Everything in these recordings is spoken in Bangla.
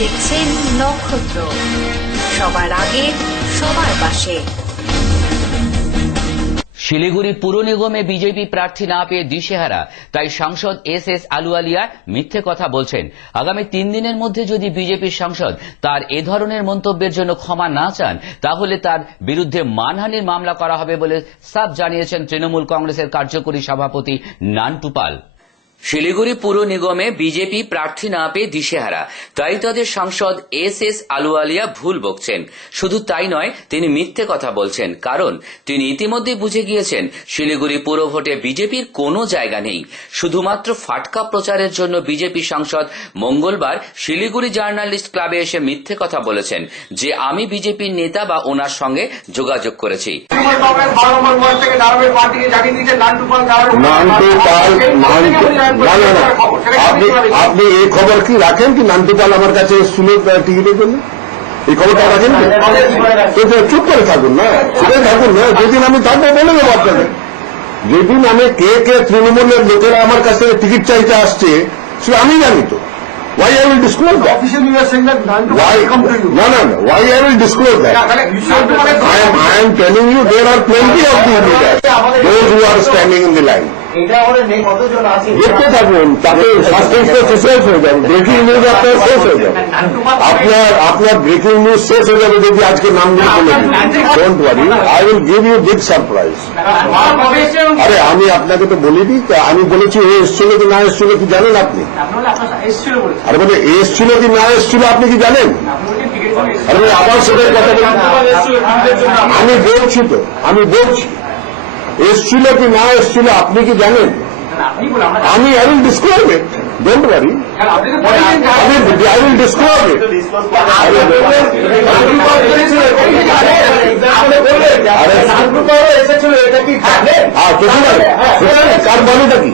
দেখছেন নক্ষত্র, সবার আগে সবার পাশে। শিলিগুড়ি পুর নিগমে বিজেপি প্রার্থী না পেয়ে দিশেহারা, তাই সাংসদ এস আলুওয়ালিয়া মিথ্যে কথা বলছেন। আগামী 3 দিনের মধ্যে যদি বিজেপির সাংসদ তার এ ধরনের মন্তব্যের জন্য ক্ষমা না চান, তাহলে তার বিরুদ্ধে মানহানির মামলা করা হবে বলে সাফ জানিয়েছেন তৃণমূল কংগ্রেসের কার্যকরী সভাপতি নান্টু পাল। শিলিগুড়ি পুর নিগমে বিজেপি প্রার্থী না পেয়ে দিশেহারা, তাই তাদের সাংসদ এস আলুওয়ালিয়া ভুল বকছেন। শুধু তাই নয়, তিনি মিথ্যে কথা বলছেন, কারণ তিনি ইতিমধ্যেই বুঝে গিয়েছেন শিলিগুড়ি পুর ভোটে বিজেপির কোনো জায়গা নেই। শুধুমাত্র ফাটকা প্রচারের জন্য বিজেপি সাংসদ মঙ্গলবার শিলিগুড়ি জার্নালিস্ট ক্লাবে এসে মিথ্যে কথা বলেছেন যে আমি বিজেপির নেতা বা ওনার সঙ্গে যোগাযোগ করেছি। আপনি এই খবর কি রাখেন কি নান্টু পাল আমার কাছে এসেছিল টিকিটের জন্য? এই খবরটা রাখেন চুপ করে থাকুন না, চুপে থাকুন না। যেদিন আমি থাকবো বলে দেবো আপনাকে। যেদিন আমি কে তৃণমূলের লোকেরা আমার কাছ থেকে টিকিট চাইতে আসছে সে আমি জানি তো। Why I will disclose that? Officially you are saying that Nandu will come to you. No. Why I will disclose that? I am telling you there are plenty of these leaders, those who are standing in the line. দেখতে থাকুন, তাকে সাসপেন্সটা শেষ হয়ে যাবে। ব্রেকিং নিউজ আপনার শেষ হয়ে যাবে। আপনার ব্রেকিং নিউজ শেষ হয়ে যাবে যদি আজকে নামগুলো বলে দিন। Don't worry, I will give you big surprise. আরে আমি আপনাকে তো বলিনি, আমি বলেছি এ এসছিল কি না এসছিল কি জানেন আপনি? আরে বলে এসছিল কি না এসছিল আপনি কি জানেন? আরে আবার সেটাই কথা আমি বলছি তো, আমি বলছি এসছিল কি না এসছিল আপনি কি জানেন? আমি I will disclose it, don't worry, I will disclose ইট। তার মানেটা কি?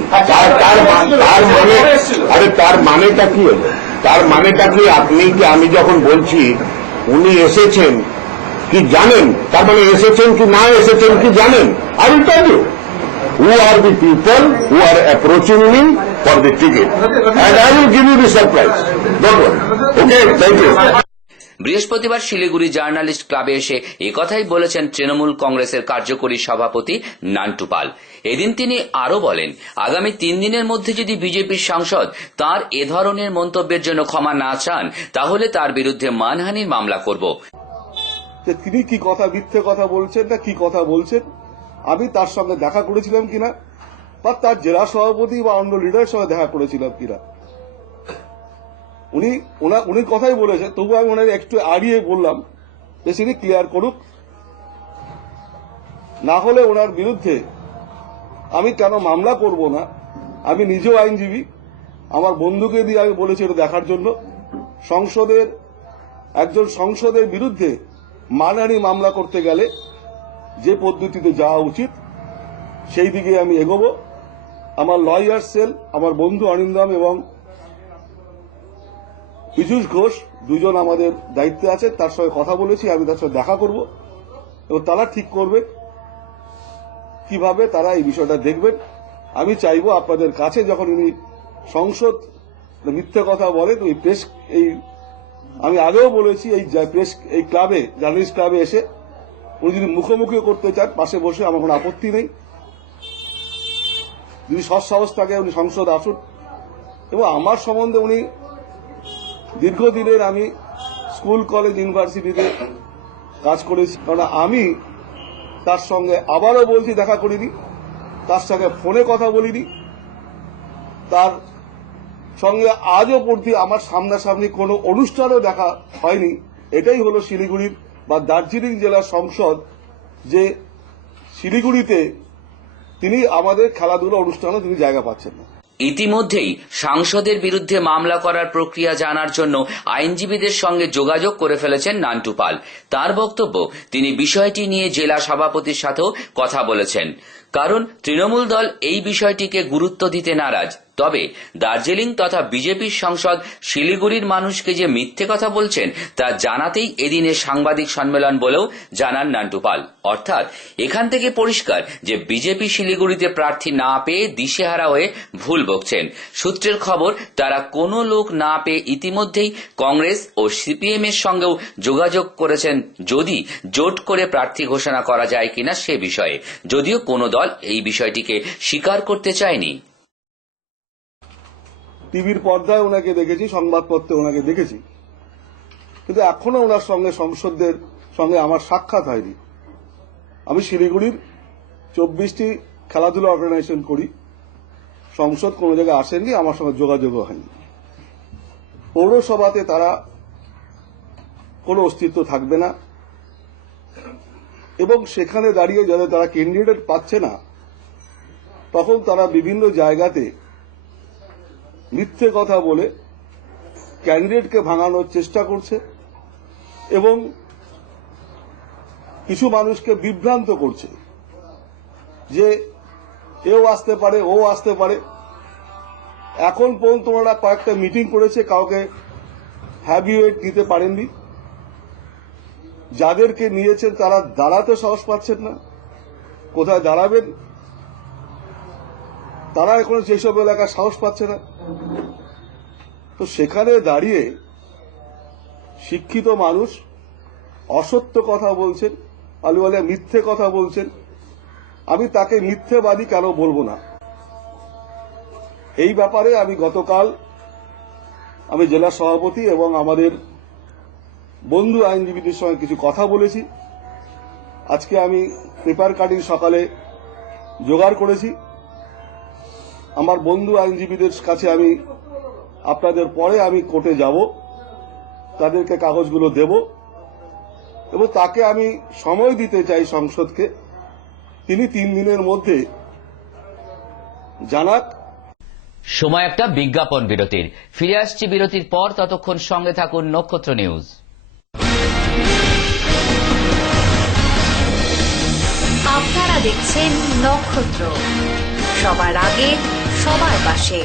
আরে তার মানেটা কি হলো? তার মানেটা কি আপনি কি আমি যখন বলছি উনি এসেছেন কি জানেন, তার মানে এসেছেন কি না এসেছেন কি জানেন? I will tell you who are the people who are approaching me for the ticket and I will give you the surprise. Don't worry. Okay, thank you. বৃহস্পতিবার শিলিগুড়ি জার্নালিস্ট ক্লাবে এসে একথাই বলেছেন তৃণমূল কংগ্রেসের কার্যকরী সভাপতি নান্টু পাল। এদিন তিনি আরো বলেন, আগামী 3 দিনের মধ্যে যদি বিজেপির সাংসদ তার এ ধরনের মন্তব্যের জন্য ক্ষমা না চান, তাহলে তার বিরুদ্ধে মানহানির মামলা করব। তিনি কি কথা মিথ্যে কথা বলছেন না কি কথা বলছেন, আমি তার সঙ্গে দেখা করেছিলাম কিনা বা তার জেলা সভাপতি বা অন্য লিডারের সঙ্গে দেখা করেছিলাম কিনা, উনি কথাই বলেছেন। তবু আমি ওনার একটু আড়িয়ে বললাম যে তিনি ক্লিয়ার করুক, না হলে ওনার বিরুদ্ধে আমি কেন মামলা করব না। আমি নিজেও আইনজীবী, আমার বন্ধুকে দিয়ে আমি বলেছি এটা দেখার জন্য। একজন সংসদের বিরুদ্ধে মানহানি মামলা করতে গেলে যে পদ্ধতিতে যাওয়া উচিত সেই দিকে আমি এগোবো। আমার লয়ার সেল, আমার বন্ধু অরিন্দম এবং পীযূষ ঘোষ দুজন আমাদের দায়িত্বে আছে, তার সঙ্গে কথা বলেছি, আমি তার সঙ্গে দেখা করব এবং তারা ঠিক করবে কিভাবে তারা এই বিষয়টা দেখবেন। আমি চাইব আপনাদের কাছে যখন উনি সংসদ মিথ্যে কথা বলেন আমি আগেও বলেছি এই ক্লাবে জার্নালিস্ট ক্লাবে এসে উনি যদি মুখোমুখি করতে চান পাশে বসে আমার কোনো আপত্তি নেই। যদি সৎসাহস থাকে উনি সংসদ আসুন। এবং আমার সম্বন্ধে উনি দীর্ঘদিনের আমি স্কুল কলেজ ইউনিভার্সিটিতে কাজ করেছি, কারণ আমি তার সঙ্গে আবারও বলছি দেখা করিনি, তার সঙ্গে ফোনে কথা বলিনি, তার সঙ্গে আজও পর্যন্ত আমার সামনাসামনি কোনো অনুষ্ঠানও দেখা হয়নি। এটাই হলো শিলিগুড়ির বা দার্জিলিং জেলার সংসদ, যে শিলিগুড়িতে তিনি আমাদের খেলাধুলা অনুষ্ঠানে তিনি জায়গা পাচ্ছেন না। ইতিমধ্যেই সাংসদের বিরুদ্ধে মামলা করার প্রক্রিয়া জানার জন্য আইনজীবীদের সঙ্গে যোগাযোগ করে ফেলেছেন নান্টু পাল। তার বক্তব্য, তিনি বিষয়টি নিয়ে জেলা সভাপতির সাথেও কথা বলেছেন। কারণ তৃণমূল দল এই বিষয়টিকে গুরুত্ব দিতে নারাজ। তবে দার্জিলিং তথা বিজেপির সাংসদ শিলিগুড়ির মানুষকে যে মিথ্যে কথা বলছেন তা জানাতেই এদিনের সাংবাদিক সম্মেলন বলেও জানান নান্টু পাল। অর্থাৎ এখান থেকে পরিষ্কার যে বিজেপি শিলিগুড়িতে প্রার্থী না পেয়ে দিশেহারা হয়ে ভুল বকছেন। সূত্রের খবর, তারা কোনো লোক না পেয়ে ইতিমধ্যেই কংগ্রেস ও সিপিএম এর সঙ্গেও যোগাযোগ করেছেন যদি জোট করে প্রার্থী ঘোষণা করা যায় কিনা সে বিষয়ে, যদিও কোনো দল এই বিষয়টিকে স্বীকার করতে চায়নি। টিভির পর্দায় ওনাকে দেখেছি, সংবাদপত্রে ওনাকে দেখেছি, কিন্তু এখনো ওনার সঙ্গে সংসদদের সঙ্গে আমার সাক্ষাৎ হয়নি। আমি শিলিগুড়ির 24টি খেলাধুলা অর্গানাইজেশন করি, সংসদ কোনো জায়গায় আসেননি, আমার সঙ্গে যোগাযোগও হয়নি। পৌরসভাতে তারা কোনো অস্তিত্ব থাকবে না এবং সেখানে দাঁড়িয়ে যাদের তারা ক্যান্ডিডেট পাচ্ছে না, তখন তারা বিভিন্ন জায়গাতে মিথ্যে কথা বলে ক্যান্ডিডেটকে ভাঙানোর চেষ্টা করছে এবং কিছু মানুষকে বিভ্রান্ত করছে যে এও আসতে পারে, ও আসতে পারে। এখন পর্যন্ত ওনারা কয়েকটা মিটিং করেছে, কাউকে হ্যাভিওয়েট দিতে পারেননি। যাদেরকে নিয়েছেন তারা দাঁড়াতে সাহস পাচ্ছেন না, কোথায় দাঁড়াবেন তারা এখন যেসব এলাকায় সাহস পাচ্ছে না। তো সেখানে দাঁড়িয়ে শিক্ষিত মানুষ অসত্য কথা বলছেন, আলুওয়ালিয়া মিথ্যে কথা বলছেন। আমি তাকে মিথ্যেবাদী কেন বলবো না। এই ব্যাপারে আমি গতকাল আমি জেলা সভাপতি এবং আমাদের বন্ধু আইনজীবীদের সঙ্গে কিছু কথা বলেছি। আজকে আমি পেপার কাটিং সকালে জোগাড় করেছি। আমার বন্ধু আইনজীবীদের কাছে আমি আপনাদের পরে আমি কোর্টে যাব, তাদেরকে কাগজগুলো দেব এবং তাকে আমি সময় দিতে চাই সংসদকে, তিনি 3 দিনের মধ্যে জানাক। সময় একটা বিজ্ঞাপন বিরতির। ফিরে আসছি বিরতির পর, ততক্ষণ সঙ্গে থাকুন নক্ষত্র নিউজ। আপনারা দেখছেন নক্ষত্র, সবার আগে সবার পাশে।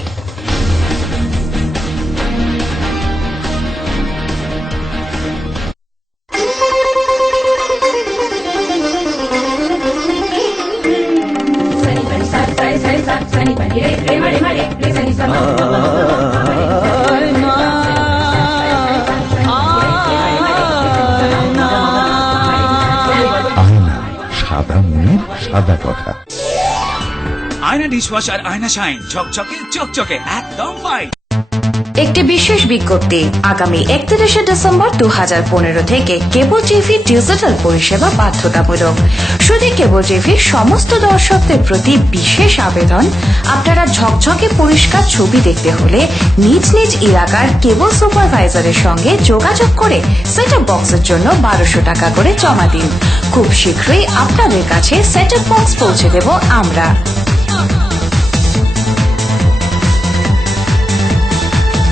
সাদা মনের সাদা কথা। আয়না ডিশওয়াশার আয়না শাইন, ঝকঝকে চকচকে একদম ফাইন। একটি বিশেষ বিজ্ঞপ্তি, আগামী 31শে ডিসেম্বর 2015 থেকে কেবল টিভি ডিজিটাল পরিষেবা বাধ্যতামূলক। শুধু কেবল টিভির সমস্ত দর্শকদের প্রতি বিশেষ আবেদন, আপনারা ঝকঝকে পরিষ্কার ছবি দেখতে হলে নিজ নিজ এলাকার কেবল সুপারভাইজারের সঙ্গে যোগাযোগ করে সেটআপ বক্সের জন্য 1200 টাকা করে জমা দিন। খুব শীঘ্রই আপনাদের কাছে সেটআপ বক্স পৌঁছে দেব আমরা।